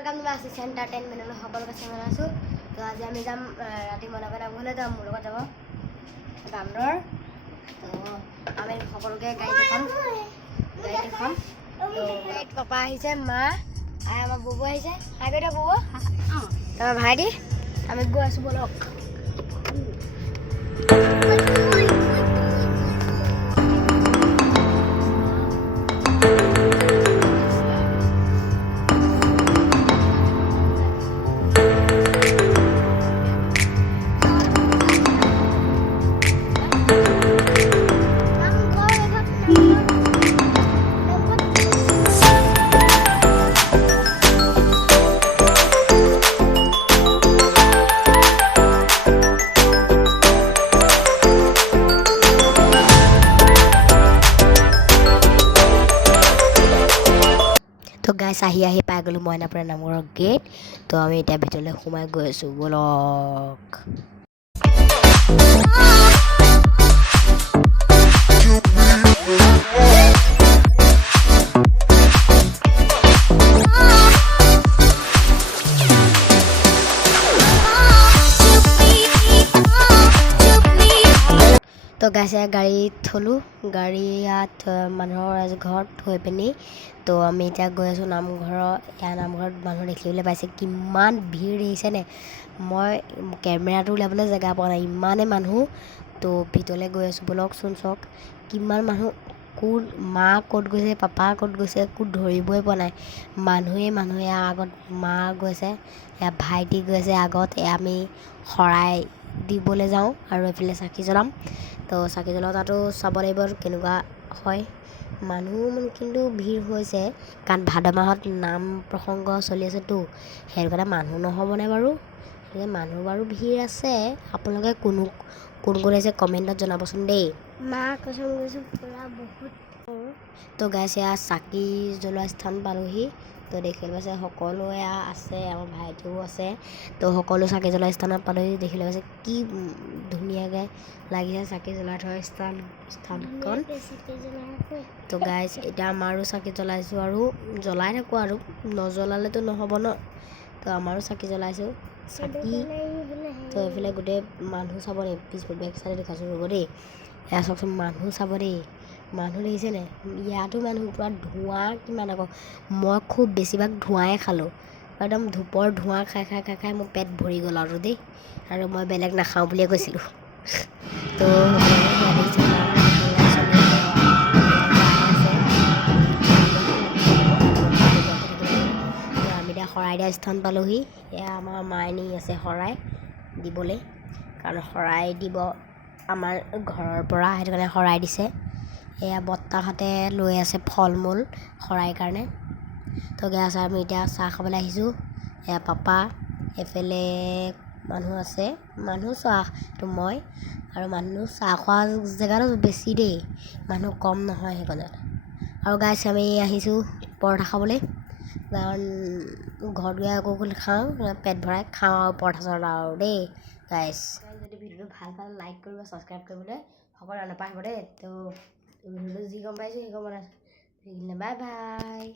welcome to my assistant entertainment में সকল কাছে মই আছো তো আজি আমি যাম ৰাতি মনাবে নামঘৰলৈ যাম মোৰ লগত যাব বান্দৰ তো আমি সকলোকে গাড়ী দেখাম তো পাপা আহিছে মা আৰু আমাৰ বুবু আহিছে হাই বেটা বুবু তো ভাইটি আমি গৈ আছো বলক तो गाइस आही पाई गलो मयनापुरा नामघर गेट तो आम इतना भीतर सोमाई गई आसो बोलक तो गाइस गाड़ी थलो गाड़ी मानुहर घर थई पिनी तो आम इतना गई आसो नामघर या नामघर मानुह देखिए पासे कि भीड़ रही ने मैं केमेरा उलियाबले जगह पा ना इमाने मानुह तो भीतर गई आसो बोलक चुन चक कि मानुह कत माँ कत गई पापा कत गई कत धरबई पा ना मानुहे आगत माँ गई या भाईटी गई आगत आम शराय दिबले जाऊँ और एफाले चाकी जलाम तो चाकी जलाओ तातो चाब लागिब केनेकुवा हय मानुह किन्तु भीड़ होइसे कारण भाद माहत नाम प्रसंग चलि आछे तो हेर कारण मानुह নহ'বনে বাৰু मानुह বাৰু भीड़ आछे आपलोके कोन कोन आछे कमेन्टत जनाबचोन देই माँ कसम গৈছো পুৰা बहुत तो गाइस या चाकी जलोৱা स्थान पालोহি तो देखिले पासे सकलो आछे आमार भाइटिओ आछे तो सकलो चाकी जलोৱা स्थाনত पालोহি देखिले पासे कि धुनियाके लागिছে चाकी जलाई थोৱা स्थानकन तो गाइस এটা আমাৰো চাকি জ্বলাইছো আৰু জ্বলাই থাকো আৰু নজ্বলালে তো নহব ন তো আমাৰো চাকি জ্বলাইছো চাকি তো এফালে গোটে মানুহ চাব নে পিছ বেক সাইডে দেখাছো ৰব দেই এয়া চকচোন মানুহ চাব দেই মানুহ দেখিছে নে ইয়াতো মানুহ পুৰা ধোঁৱা কিমান আকৌ মই খুব বেছিভাগ ধোঁৱাই খালো একদম ধূপৰ ধোঁৱা খাই খাই খাই খাই মোৰ পেট ভৰি গ'ল আৰু দেই আৰু মই বেলেগ নাখাওঁ বুলিয়ে কৈছিলোঁ তো শৰাই দিয়া স্থান পালোহি এয়া আমাৰ মাইনী আছে শৰাই দিবলৈ কাৰণ শৰাই দিব আমাৰ ঘৰৰ পৰা সেইটো কাৰণে শৰাই দিছে এয়া বত্তাহঁতে লৈ আছে ফল মূল শৰাই কাৰণে তো গেছ আমি এতিয়া চাহ খাবলৈ আহিছোঁ এয়া পাপা এফালে মানুহ আছে মানুহ চাহ তো মই আৰু মানুহ চাহ খোৱা জেগাটো বেছি দেই মানুহ কম নহয় সেইকণত আৰু গাইছ আমি আহিছোঁ পৰঠা খাবলৈ কাৰণ ঘৰত গৈ আকৌ খাওঁ পেট ভৰাই খাওঁ আৰু পৰঠা চৰঠা আৰু দেই গাইছ যদি ভিডিঅ'টো ভাল পালে লাইক কৰিব ছাবস্ক্ৰাইব কৰিবলৈ সকলো নাপাহৰিব দেই তো ভিডিঅ'টো যি গম পাইছোঁ সেই গম বনাইছোঁ বাই বাই